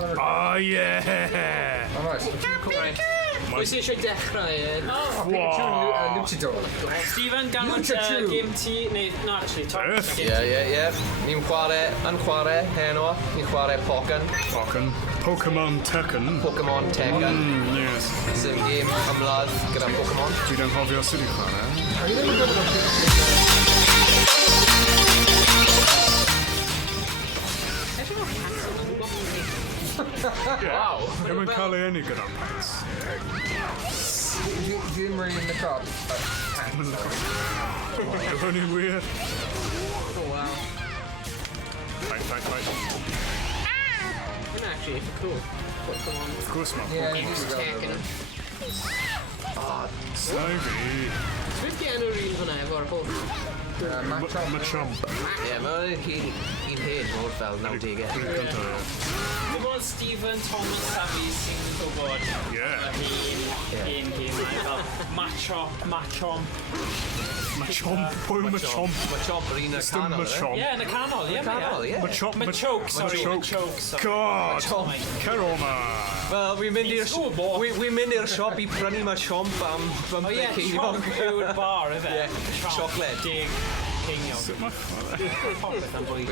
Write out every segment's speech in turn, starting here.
cael yr... Oh, yeah! O, nice. Oes eisiau dechrau? Pikachu Luchador. Stephen, gan game ti, neu, no, actually, Tom. Ie. Ni'n chwarae heno. Ni'n chwarae Pokkén. Pokkén Tekken. Yes. Sy'n game ymladd gyda Pokkén. Dwi'n anghofio sydd i'n chwarae. Ni ddim yn gwybod o Pikachu. Wow. Ddim yn cael ei enni gyda'r pants. Fi ddim rili yn the crop. Dyma ni'n wir. Oh, wow. Fight. Yn actually, it's cool. Pokkén. Of course, man. Ie, Pokkén. ni'n gwybod. Snivy. Swift i enw'r un hwnna efo'r holl. Machamp. Ie, mae'n un hen mor fel 90au. Dim ond Stephen, Thomas, Sammy sy'n gwybod un game fel Machamp. Pwy Machamp? Machamp yr un y canol, Machamp. Ie, yn y canol, ie. Machoke. God! Cero ma! Wel, wi'n mynd i'r siop i prynu Machamp am Choc yw'r bar, efe? Chocolate. Dig, ceiniog. Sut mae'n chwarae? Popeth am bwyd.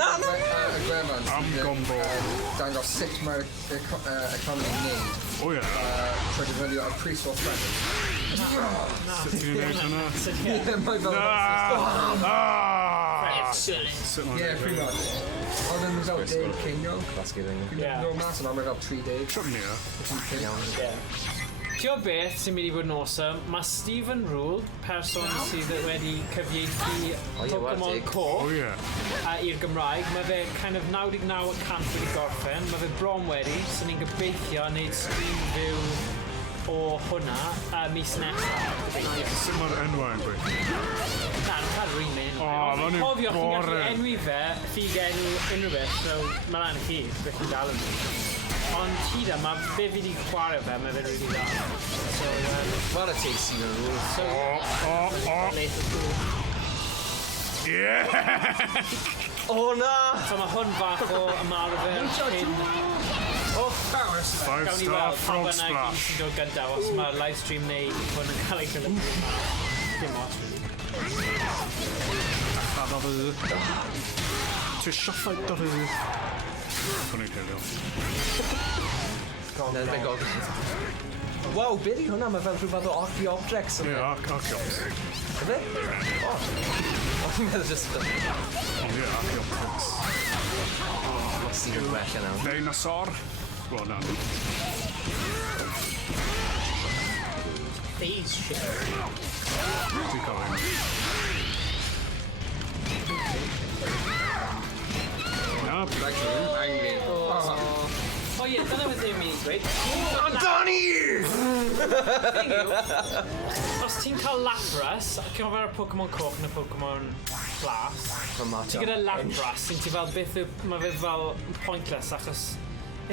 Na! Y Gwerman. Am gombo. Dangos sut mae'r economi'n neud. O ie. Trwy defnyddio y pris o ffrangeg. Sut ti'n neud hynna? Mae fel... Excellent. Sut mae'n Ie, neud pretty hynna? much. Ond yn fel Dave Ceiniog. Basgyd yn Dwi'n mas yn aml fel 3 days. Siwr ni, ia? Tio beth sy'n mynd i fod yn awesome, mae Stephen Rule, person sydd wedi cyfieithu Pokkén Co O ie. i'r Gymraeg. Mae fe kind of 99% wedi gorffen. Mae fe bron wedi, so ni'n gobeithio wneud stream fyw o hwnna mis nesaf. Sut mae'r enwau'n gweud? Na, nhw'n cael rhywun enw. ma' nhw'n Cofio, chi'n gallu boring. enwi fe, ffug enw unrhyw beth, so mae'n rhan i chi, beth i'n dal yn fi. Ond hyd yma, fe fi wedi chwarae fe, mae fe rili dda. So, What a take Stephen Rule. later cool. Yeah! O na! So mae hwn bach o ymarfer cyn... Gawn ni 5-star weld pa frog bynnag un splash. sy'n dod gyntaf os mae'r livestream neu hwn yn cael ei cynnwys. Dim os, really. Ffada fy. Ti siaffau da fy. Hwn i'n cael Nid fe gog. Wow, beth i hwnna? Mae fel rhywbeth o archaeopteryx yn Ie, archeops. Yfe? O. O, fi'n meddwl just... Ie, archeops. Mas i'n gwell yna. Dinosaur. Wel, na. These shit. Ti'n cael ein. Na, Angry. O ie, dyna beth yw'n mynd i dweud. Thing yw, os ti'n cael Lapras, ac yn ofer Pokkén Coch neu Pokkén Flas, ti'n gyda Lapras, sy'n ti fel beth yw, mae fe fel pointless, achos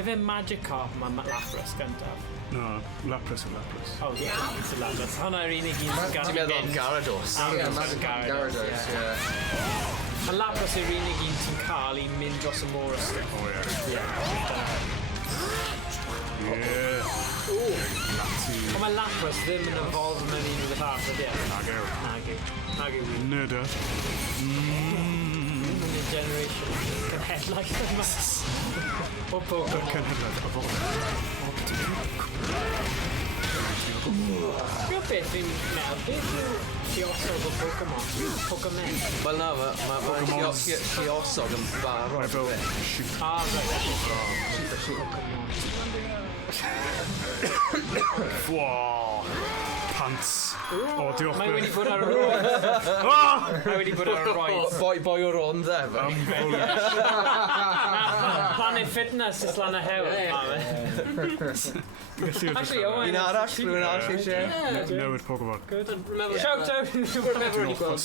efe Magikarp mae Lapras gyntaf. na, Lapras yw Lapras. O ie, sy'n Lapras. Hwna yw'r unig un sy'n Ti'n meddwl am Gyarados? Ie, Magic Gyarados, ie. Mae Lapras yw'r unig un sy'n cael i mynd dros y môr ysgrif. O ie. Ie. Ond mae Lapras ddim yn evolve mewn un o'r arall, ydy e? Nag yw. Nag yw wir. Nyda. New generation. Cynhedlaeth yma. O Pokkén. Cenhedlaeth o fod. Gwybod beth fi'n meddwl? Beth yw lluosog o Pokkén? Wel na, mae lluosog yn barod. Mae fel shoot. Wow. Pants. O, diolch. Mae wedi bod ar y roed. Mae wedi bod ar y roed. Boi o'r ond dde. Planet Fitness is lan y hewl. Actually, Owain. Un arall, rhywun arall eisiau. Newid Pokemon. Shout out. Never wedi gweld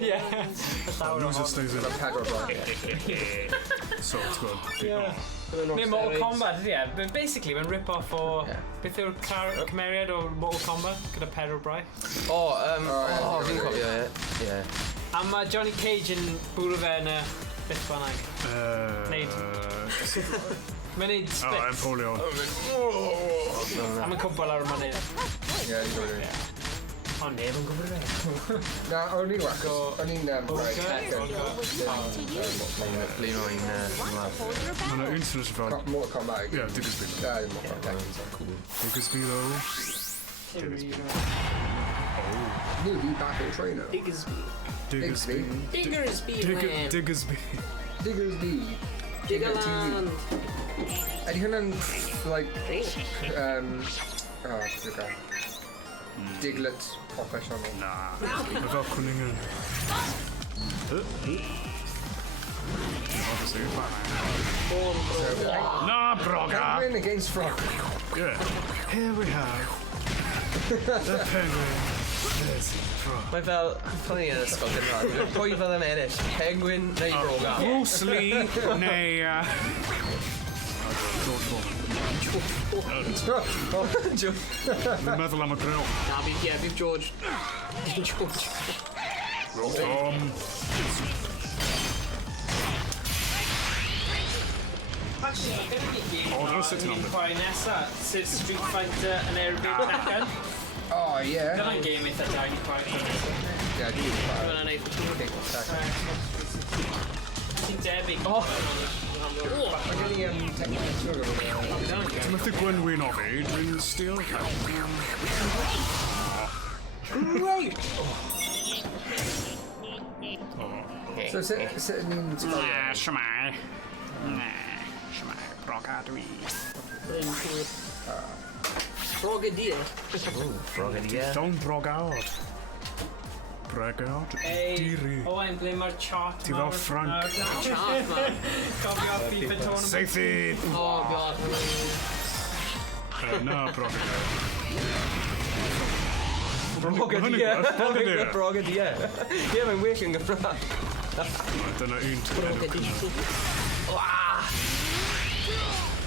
Yeah. Loser stays in. Pedro Blanc. So, it's good. Neu Mortal Kombat, ydy e. Basically, mae'n rip-off o... Beth yw'r cymeriad o Mortal Kombat gyda Pedro Bry? O, fi'n cofio, ie. A mae Johnny Cage yn bwrw fe yn y Beth bynnag. Neud. Mae'n neud Oh, split. Empoleon. A mae'n cwbl ar y mynydd. Ie, dwi'n gwybod. O, neb yn gwybod e. Na, o'n i'n wach. O'n i'n... Ble mae'n... Mae'n un sy'n ysgrifennu fel... Mortal Kombat. Ie, Diggersby. Da, Mortal Kombat. Diggersby, though. Newbie battle trainer. Diggersby. Diggersby. Diggersby, man. Diggersby. Diggersby. Diggerland. Ydy hwnna'n, like... Diglett professional. Na. Mae fel cwningen. Na, broga! Penguin against Frog. Yeah. Here we have the penguin. There's frog. Mae fel... Pan i'n ysgol Gymraeg. Pwy fel yn ennill? Penguin neu broga? Bruce Lee neu... George Foreman. Dwi'n meddwl am y grill. Na, bydd George. George. Tom. O, dyna sut ti'n amdano. Chwarae nesa, sydd Street Fighter yn erbyn Tekken. Oh, yeah. Dyna'n game eitha da i chwarae nesa. Yeah, dwi'n Dyna'n neud Ti'n debyg. Mae gen i technical Ti'n methu Gwenwyn o fi, dwi'n steal. Great! So, sut ni'n... Siamai. Siamai, broga dwi. Frogadier. Broga. Don't brogaod. Brogaod? Diri. Owain, ble mae'r chart Ti fel Frank. Chart, man. Cofio FIFA Tournament. Seithid! Oh, god. Na, broga. Broga. Broga. Ie, mae'n well yn Gymraeg. Dyna un ti'n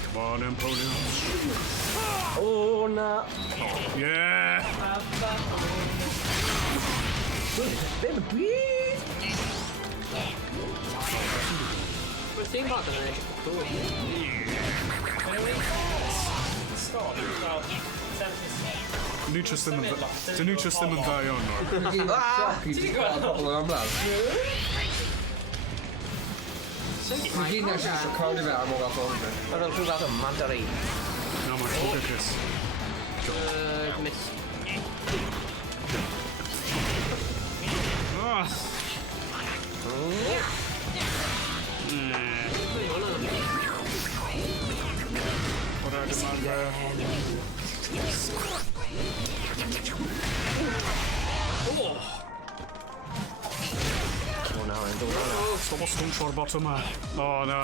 Come on, Empoleon. O, na. Yeah! Be mae byd? Mae'n thing bach yn edrych yn cool. Dyn ni just ddim yn dda iawn, no? Sioc i di gweld pobl yn amlaf. Mae gyd nes i'n sioconi fe am o fath o'n fe. Mae'n rhywun fath o mandarin. Na, mae'n focus. Miss. Ah! What are the man there? O, na, yn dod o'na. Stop o stwntio'r bottom ma. O, na.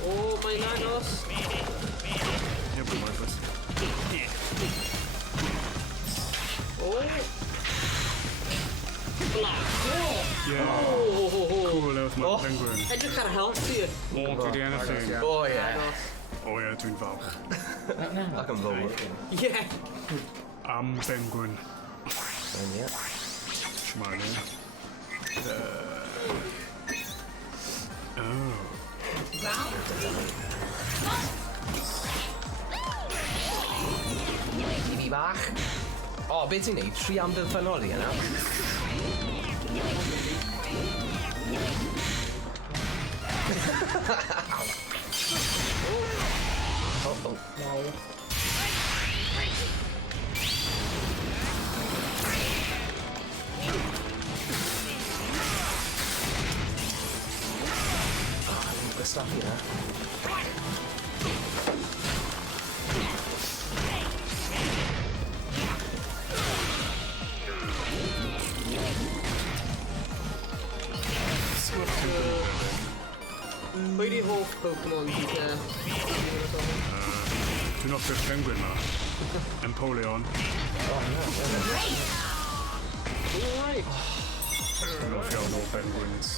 O, mae'n agos. Ie, mae'n agos. O. Yeah. Cool, ewch mae'r penguin. Edrych ar help ti. O, dwi di anything. O, ie. O, ie, dwi'n falch. Ac yn fawr. Ie. Am penguin. Ie. Shmani. Oh. I fi bach. O, beth ti'n neud? 3 ambil ffynol i yna? Oh, no. The stuff here. Pwy di hoff Pokémon ti te? Dwi'n offi'r penguin ma. Empoleon. Alright. Dwi'n offi'r no penguins.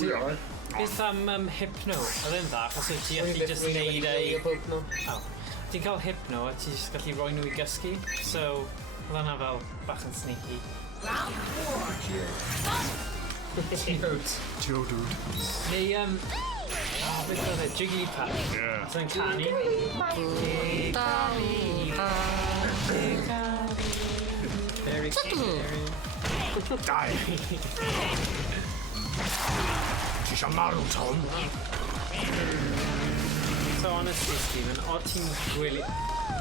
Diolch. Beth am Hypno? Oedd e'n dda, achos wyt ti allu just neud ei... Ti'n cael Hypno a ti just gallu rhoi nhw i gysgu. So, Oedd hwnna fel bach yn sneaky. Geodude. Neu, beth oedd e? Jigglypuff. Yeah. Sy'n canu. Very scary. Die! Ti eisiau marw, Tom? So honestly, Stephen, o ti'n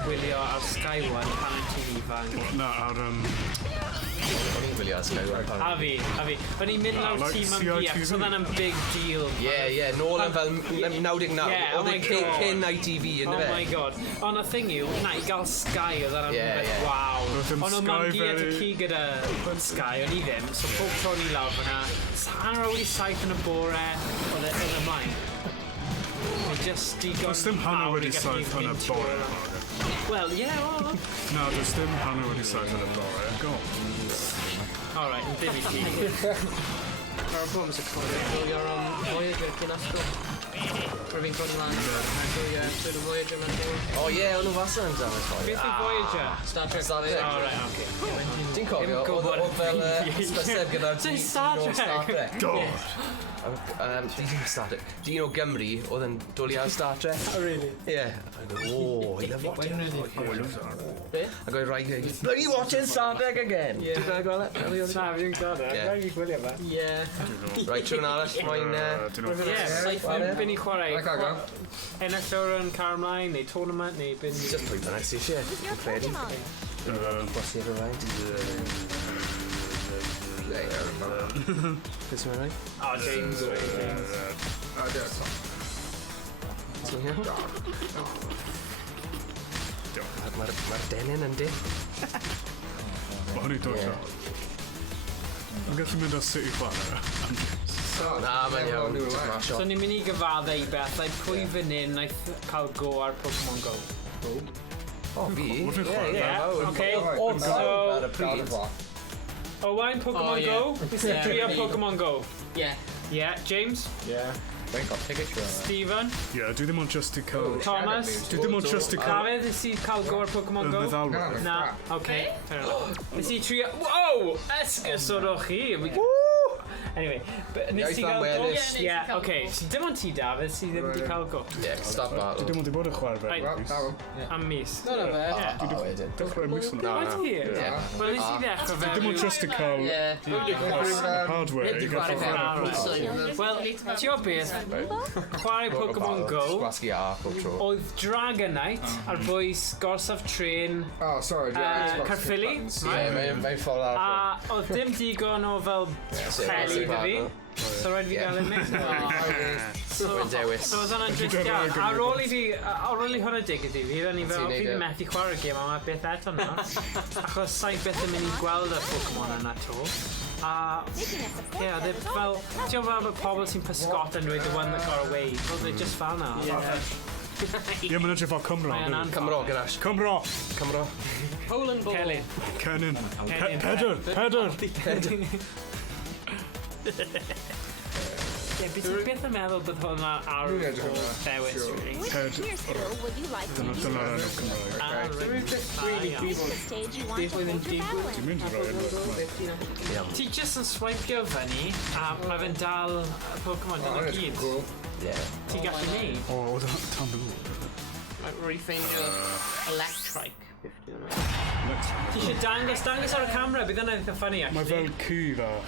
gwylio ar Sky One pan yn ti'n ifanc? Na, ar O'n i'n gwylio ar Sky One. A fi. O'n i'n mynd lawr tîm am BX, so that's a big deal. Ie, nôl yn fel 99. Yeah, oh my God. Cyn ITV, ynddo fe? Oh my god. Ond y thing yw, na, i gael Sky oedd yna'n rhywbeth, waw. Ond o'n mam gyd y ci gyda Sky, o'n i ddim, so pob tro ni lawr fyna, hanner awr i 7 yn y bore, oedd e ymlaen. Just digon... Does dim hanner wedi 7 yn y bore. Wel, ie, o. Na, does dim hanner wedi 7 yn y bore. Go. Alright, yn dim i ti. Mae'r bombs y gwylio'r Voyager cyn asgol. Rwy'n fi'n gwrdd lan. Dwi'n Voyager mewn dweud. O ie, o'n nhw fasa yn dan y Beth yw Voyager? Star Trek. Alright, oce. Ti'n cofio, oedd fel ysbyseb gyda Ti'n Star Trek? Go! Dyn o Gymru oedd yn dwlu ar Star Trek. Oh, really? Ie. O, I love watching. I go, right, bloody watching Star Trek again. Ti'n gweld e? Na, fi'n gweld e. Ie. Rhaid i gwylio fe. Ie. Right, trwy'n arall, mae'n... Ie, byn i chwarae. Like I go. Ennill lawr yn car ymlaen, neu tournament, neu byn... Just pwy bynnag sy'n eisiau. Dwi'n credu. Bosi ar y rhaid. Beth sy'n rhaid? O, James. Ti'n iawn? Mae'r denyn yn di. Mae hynny dod o. Yn gallu mynd â City chwarae. Na, mae'n iawn. So ni'n mynd i gyfaddau i beth, like pwy fan hyn naeth cael go ar Pokkén Go? O, fi? Wrth i'n chwarae. Yeah, okay. So... Owain, Pokkén Go? This is trio Pokkén Go. Yeah. Yeah, James? Yeah. Think I'll take it to Stephen? Ie, dwi ddim ond just i cael... Thomas? Dwi ddim ond just i cael... Dafydd, nes i cael go ar Pokkén Go? Meddalwedd. Na, okay. Fair enough. Nes i trio... Wow! Esgysodwch chi! Anyway, nes i gael go? Yeah, okay. So dim ond ti, Dafydd, sydd ddim wedi cael go. Yeah, stop Dwi battle. ddim ond i bod yn chwarae fe. Am mis. No, fe. Dechrau mis yna. Right here? Wel, nes i ddechrau fe... Dim ond just i cael hardware i gael Wel, ti o beth? Chwarae Pokkén Go. Gwasgu a pob tro. Oedd Dragonite a'r boys Gorsaf Train Oh, sorry. Carfili. Ie, mae'n ffordd A arall. oedd dim digon o fel peli dy fi. So rhaid fi gael yn mix. Mae'n dewis. So oedd hwnna'n just iawn. Ar ôl i hwnna dig ydi fi, fi ddim methu chwarae'r gêm yma beth eto na. Achos sa'i beth yn mynd i gweld y Pokkén yna to. A ie, oedd e fel... Ti'n fel pobl sy'n pysgot yn dweud the one that got away. Oedd e just fel na. Ie, mae'n edrych fel Cymro. Cymro, gyda'r... Cymro! Cymro. Poland ball. Celyn. Cennin. Pedr! Ie, beth yn meddwl bydd hwnna ar ôl ddewis, really? Dyna'r enw Cymraeg. Dwi'n mynd i roi enw. Ti jyst yn swipio fyny, a mae fe'n dal Pokkén dyna gyd. Ti gallu neud. O, oedd yn tan dy gwybod. Refeindio electric. Ti eisiau dangos ar y camera, bydd yna'n eitha ffynnu, Mae actually. fel cu fach.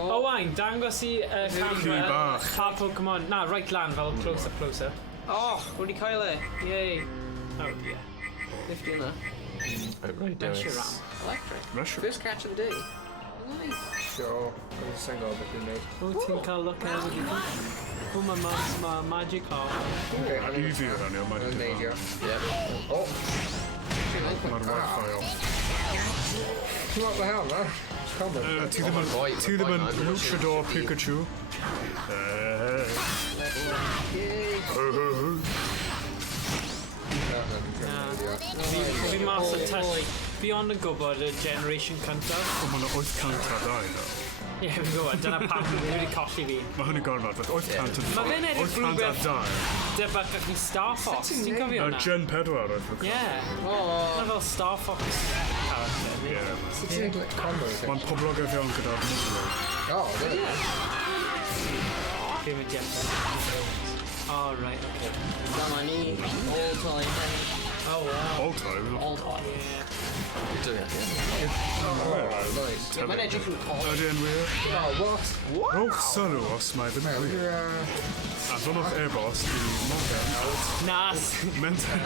Owain, dangos i camera Ci bach. pa Pokkén. Na, right lan, fel close up. Oh, wedi cael e. Yay. Oh, dear. 50 yna. Right, Measure dewis. round. Electric. Russia. First catch of the day. Nice. Sure. I'll sing over the note. O, ti'n cael look at it. O, mae magic off. Okay, I fi o hynny, ond mae'n Neidio. Mae'r wifi off. What the hell, man? Come on. Ti ddim yn luchador Pikachu. Fi mas o touch. Beyond yn gwybod y generation cyntaf. O, mae'n 802. Ie, fi'n gwybod, dyna pam fi wedi colli fi. Mae hynny gorfod, 802. Mae fe'n edrych rhywbeth debach ac i Star Fox. Ti'n cofio hwnna? Gen 4 oedd. Ie. Dyna fel Star Fox character. Ie. Combos. Mae'n poblogaidd iawn gyda'r mwglwyd. Oh, really? Ddim yn Jeff. Oh, right, okay. That money, all time. Oh, wow. All time. All time. Dwi'n iawn. Nice. Mae'n edrych yn cost. Ydyn wir. Oh, what? Rhowch sylw os mae ddim yn wir. Anfonwch e-bost i Morgan. Nas. Mental.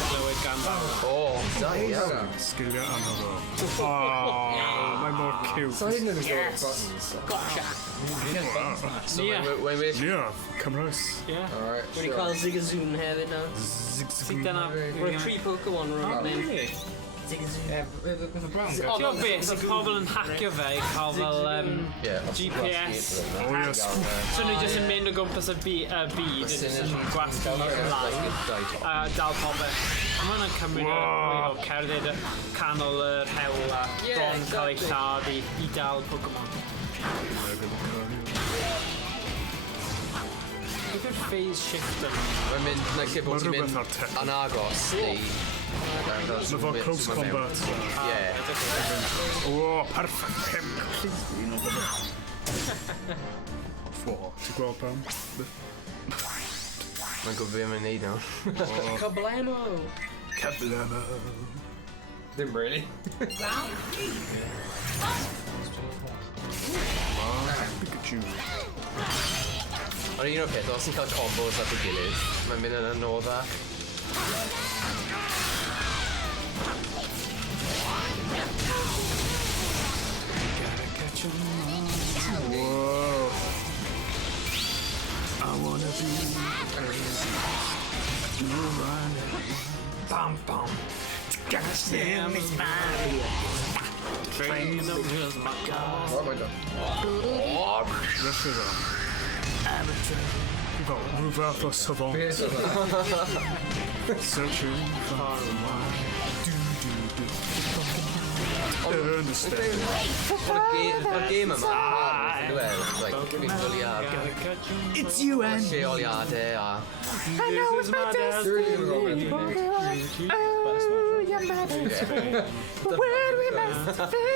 Glywed gan fawr. O, da iawn. Sgiliau anhygoel. O, mae mor cute. So hyn yn good, but... Gotcha. Yeah. Mae'n wir. Ie, Cymraes. Yeah. Alright, Wedi cael Zigazoo hefyd nawr. Sy'n dyna... We're a tree Pokemon run name. Zigazoo. Ti'n beth, sy'n pobl yn hacio fe i cael fel GPS. O ie, scoop. So nhw jyst yn mynd o gwmpas y byd, yn jyst yn gwasgu live, dal popeth. A mae hwnna'n cymryd o cerdded canol yr hewl a bron cael ei lladd i dal Pokemon. Beth yw'r phase shift yma? Mae'n mynd, na lle bod ti'n mynd yn agos i... Mae fo close combat. Ie. O, perffaith. Ffo, ti'n gweld pam? Mae'n gwybod beth mae'n neud nawr. Kablamo! Kablamo. Ddim really. Pikachu. Ond un o'r peth, os ti'n cael combos at y gilydd, mae'n mynd yn anoddach. Whoa. I wanna be Bam, bam. Goddamn, it's fine. Train of wheels, my God. What have I done? Rest of them. You've got rhyw fath o savant. Searching far and wide. Understand. O'r gêm yma, fi'n gwylio It's you and lleoliadau a... I know it's my destiny. Oh, your majesty. Where we must be.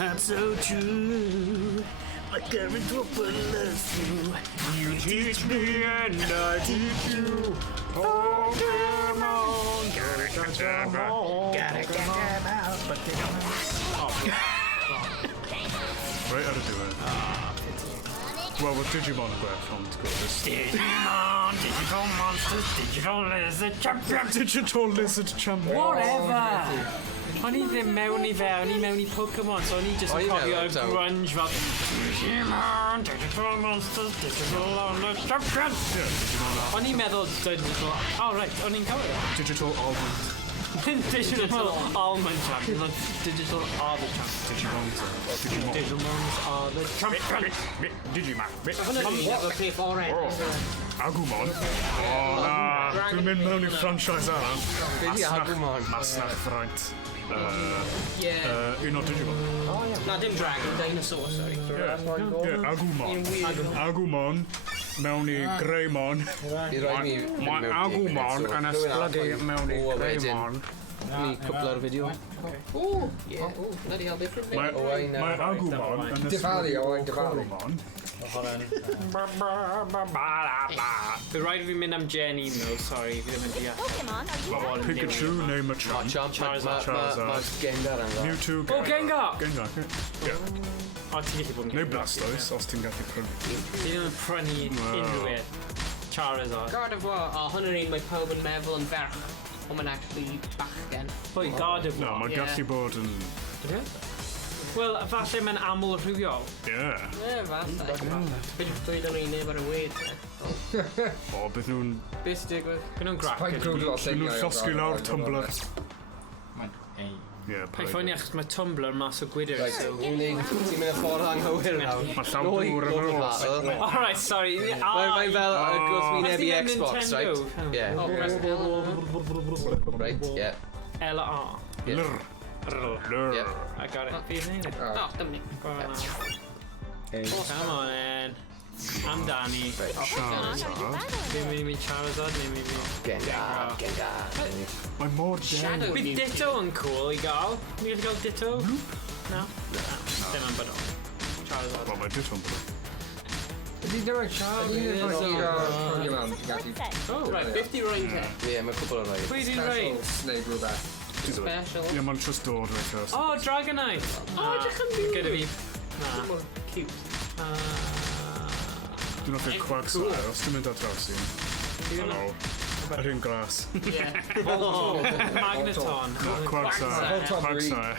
I'm so true. Like every drop of love you teach me and I teach you. Pokemon, gotta catch them all. Gotta get them out, but they don't. Right, how to do it. Well, with Digimon and Graph, to go this. Digimon, digital monsters, digital lizard champion. Digital lizard champion. Whatever. O'n i ddim mewn i fe, o'n i mewn I Pokemon, so o'n i just yn cofio grunge fel Digimon, digital monsters, digital lizard champion. O'n i'n meddwl digital... Oh, right, o'n i'n cofio. Digital almond. Digital almond champion, not digital are the champion. Digimons are the champion. Digimon. Efo peth oren. Agumon. O, na. Dwi'n mynd mewn i'r franchise arall. Be di Agumon? Masnach fraint. Yeah. Un o Digimon. Na, dim dragon, dinosaur, sorry. Agumon. Agumon. Mewn I Greymon. Mae Agumon yn esblygu mewn I Greymon. Ni cwpl o'r fideo. Ooh, yeah. Ooh, bloody hell, different name. Mae Agumon yn Difalu, Owain, esblygu difalu. Bydd rhaid fi mynd am Jenny no, sorry, fi ddim yn deall. Pikachu neu Machamp. Charizard. Mae Gengar yn Mewtwo. O, Gengar! Gengar, ie. O, ti'n gallu bod yn Neu Blastoise, os ti'n gallu prynu. Ti ddim yn prynu unrhyw beth. Charizard. God of War, hwnna'n un mae pawb yn meddwl yn ferch, ond mae'n actually bachgen. Pwy, God of No, War? mae'n gallu bod yn... Wel, falle mae'n aml rhywiol. Ie. Ie, falle. Byd dweud o'n un neb ar y weid. O, bydd nhw'n... Beth sy'n digwydd? Bydd nhw'n Pa'n grac. crwyd lot Bydd nhw'n llosgu lawr Tumblr. Ie, Pa'i ffoni achos mae Tumblr mas o gwydr. Ti'n mynd y ffordd anghywir nawr. Mae llawn dŵr yn yr os. Alright, sorry. Mae'n fel gwrth mi'n ebi Nintendo. Xbox, right? Yeah. Oh, press L. Right, yeah. L-R. Lr. Lr. Yeah. I got it. Be amazing. Oh, dim ni. Come on in. Amdani. Dim mynd i mynd Charizard, neu mynd i mynd... Gengar. Mae mor dew. Bydd Ditto yn cool i gael. Ni gallu gael Ditto? No? Dim yn bydol. Charizard. Wel, mae Ditto'n bod. Ydy nhw'n siarad? Ydy nhw'n Oh, right, 50 rhymes here. Ie, mae cwbl o rai. Pwy di'n rein? Snake rhywbeth. Special. Ie, mae'n just dod o'r first. Oh, Dragonite! Oh, edrych yn ddiw! Gyda fi. Na. Cute. Dwi'n offer Quagsire, os dwi'n mynd ar draws i. Hello. Yr un glas. Yeah. Magneton. Quagsire.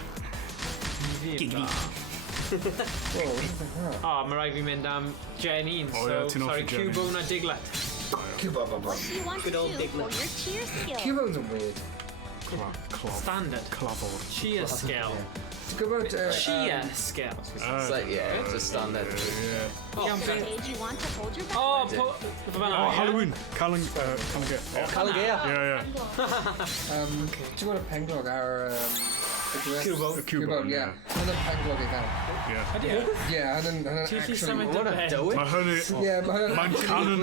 Oh, mae rhaid fi mynd am Jenny'n, O, ie, ti'n sorry, offer Jenny. Cubo na Diglett. What do you want to do for your cheer skill? Cubo's are weird. Standard. Claford. Cheer skill. Go about Cheer skill. It's like, yeah, just standard. Age you want to hold your breath. Oh, Oh, Halloween. Calangaea. Calangaea? Yeah. do you want a penglog or Cubo, yeah. And then penglog again. Yeah. Yeah, and then Ti'n actually... symud dy ben? Mae hynny... Yeah, but Mae'n canon.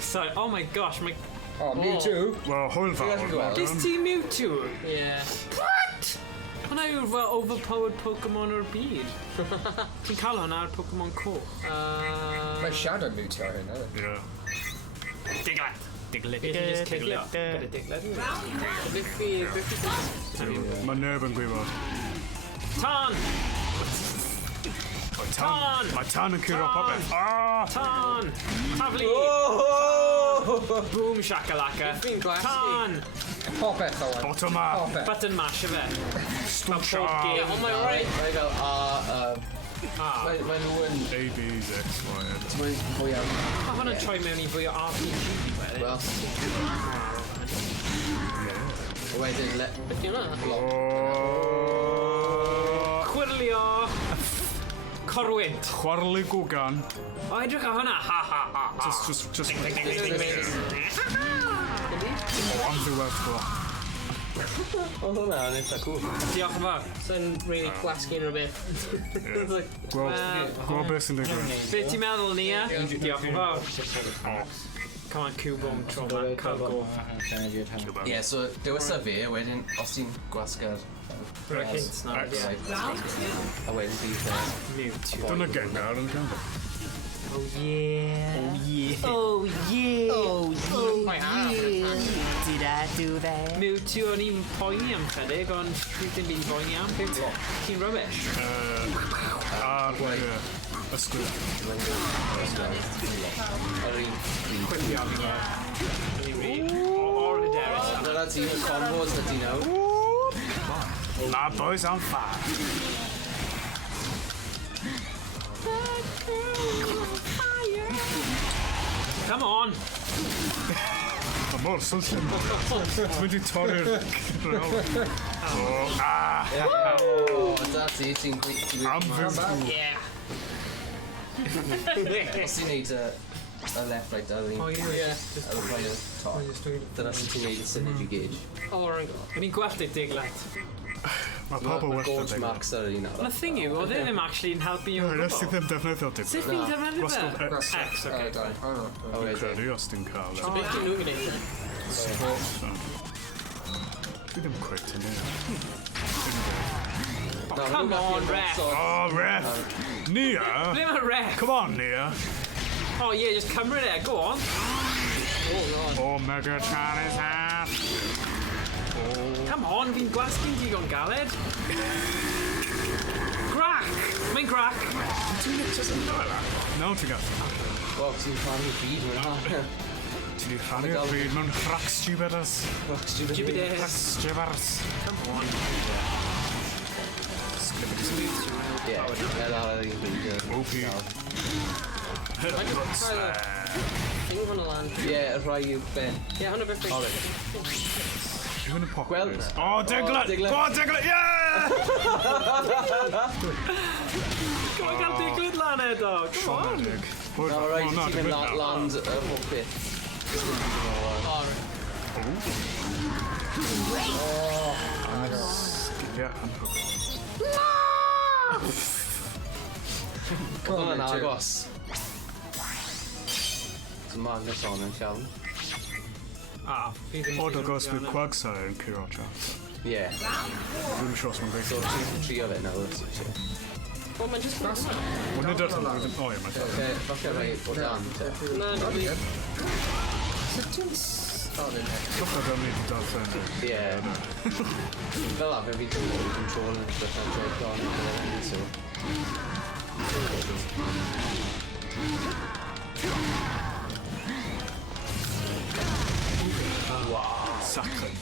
Sorry, oh my gosh, mae... Oh, Mewtwo. Wel, hwyl fawr. Is ti Mewtwo? Yeah. What? Hwna yw'r fel overpowered Pokemon o'r byd. Ti'n cael hwnna ar Pokemon coch. Mae Shadow Mewtwo ar hynna. Yeah. Diglett. Diglett. Beth i just ciglio? Gyda Diglett. 50. Mae neb yn gwybod. Tan! Mae tan yn curo popeth. Tan! Taflu! Boom shakalaka. Tan! Popeth, Owain. Bottom up. Popeth. Button mash efe. Stwsio. Yeah, on my right. Mae fel, mae nhw yn... A, B, X, Y, Z. Mae'n fwy am. Mae hwnna'n troi mewn i fwy o RPG wedyn. Wel, wedyn, Beth yw hwnna? Chwirlio! Corwynt. Chwarlu gwgan. O, edrych ar hwnna. Ha ha ha ha. Just... Am ddiwedd glo. o hwnna yn eitha cool. Diolch yn fawr. So'n really glasgy yn rhywbeth. Gwa beth sy'n digwydd. Be ti'n meddwl ni, e? Diolch yn fawr. Come on, Cubo yn tro ma. Cael go. Ie, so dewisa fi, wedyn, os ti'n gwasga'r... Rwy'n hint na. A wedyn bydd... Mewtwo. Dyna gengar yn Canada. Oh yeah. Oh yeah. Oh yeah. Did I do that? Mewtwo o'n i'n poeni am chydig, ond dwi ddim byd poeni am. Ti'n rubbish. Ysgwydd. Chwilio am o'r hyderus. Dyna ti'n y combos na ti nawr. Na, boys on fire. Come on! Mae mor sylsyn. Ti'n mynd i torri'r rhawl. O, da ti, ti'n... Am fyw. Yeah. Os ti'n neud y left, right, ar un... Oh yeah. Ar y right, top. Dyna sy'n ti'n neud y synergy gauge. Oh, right. Yn i'n gweld eich Diglett. Mae pobl Mae well gauge yn marks ar un The arall. thing yw, oedd e ddim actually yn helpu you o Nes ti gwbl. ddim defnyddio dim. Sut fi'n defnyddio Gwasgwr fe? X. X, oce. O, wedyn. Credu os ti'n cael e. Beth yw'n nhw'n gwneud? Dwi ddim cweit yn ei. Come on, ref. Oh, ref! Nia! Ble mae ref? Come on, Nia! Oh yeah, just cymryd e, go on. Oh, Mega Chinese hat! Come on, fi'n gwasgu'n digon galed. Grac! Mae'n grac. No, ti'n gael. Wel, ti'n rhannu byd hwnna. Ti'n ei rhannu'r bryd mewn crack stupidus. Jibidus. Stupidus. Come on. Ie, fel ar un bryd. OP. Thing hwnna lan. Ie, rhai yw ben. Yeah, hwnna beth big. Dwi'n yn poc. Gweld? Oh, Diglett! Diglett. Oh, Diglett! Yeah! Go on, gael Diglett lan edo. Come on. Na, mae rhaid i ti mynd land y holl beth. Yeah, unhook. Hwnna'n agos. So Magnus on yn llawn. Odd o gos bydd Quagsire yn curo chat. Ie. Dwi'n siŵr os mae'n gweithio. So ti'n trio fe nawr. Well, mae'n just glas. Wel, nid o'r o ie, mae'n llawn. Falle rai o dan, te. Na, na. Sut ti'n starting next? Dwi'n meddwl am nid i darllen. Ie. Fel arfer fi dwi'n control yn ysgrifennu joig on yn so. Sacred.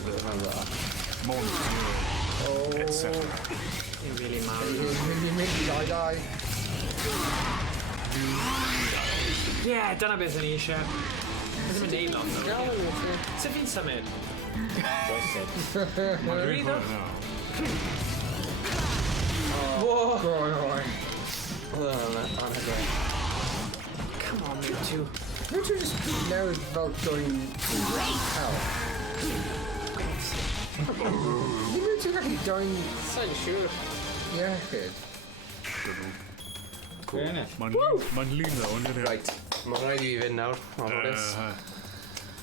Mon. Oh. Etc. You're really mad. Mynd die. Yeah, dyna beth o'n i eisiau. Beth yn neud lot o. Sut fi'n symud? Mae'n rhaid hwyr nawr. Come on, Mewtwo. Mewtwo just knows fel going hell. You Mewtwo gallu going Sa'n siŵr. iechyd. Mae'n lun ddo, ond ydy. Right, mae'n rhaid i fi fynd nawr. Ofodus.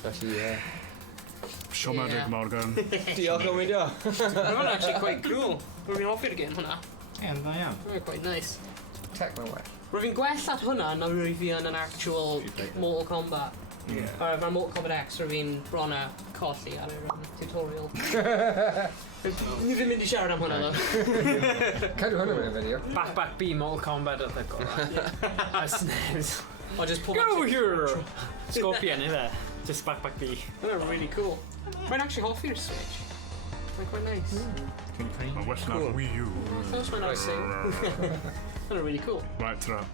Felly, ie. Siomedig Morgan. Diolch am wydio. Mae'n actually quite cool. Rwy'n fi'n hoffi'r gêm hwnna. Ie, yn dda iawn. Rwy'n quite nice. Tecmo well. Rwy'n fi'n gwell at hwnna na rwy'n fi yn an actual Mortal Kombat. Mae Mortal Kombat X rwy'n fi'n bron a colli ar yr tutorial. Ni ddim mynd i siarad am hwnna ddo. Cadw hwnna mewn y fideo. Back B, Mortal Kombat oedd y gorau. A SNES. O, just pob Go here! Scorpion, iddo. Just back B. Hwnna'n really cool. Rwy'n actually hoffi'r Switch. Mae'n quite nice. Mae'n well na'r Wii U. That's mae'n nice. Hwnna'n really cool. Right, tra.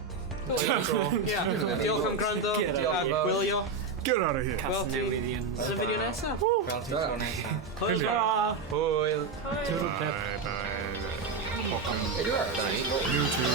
Diolch am gwrando. Diolch am gwylio. Get out of here. Cas newyddions. Yn y fideo nesaf. Fel ti'n tro nesaf. Hwyl. Hwyl. Bye, bye. Hey, do it. You too.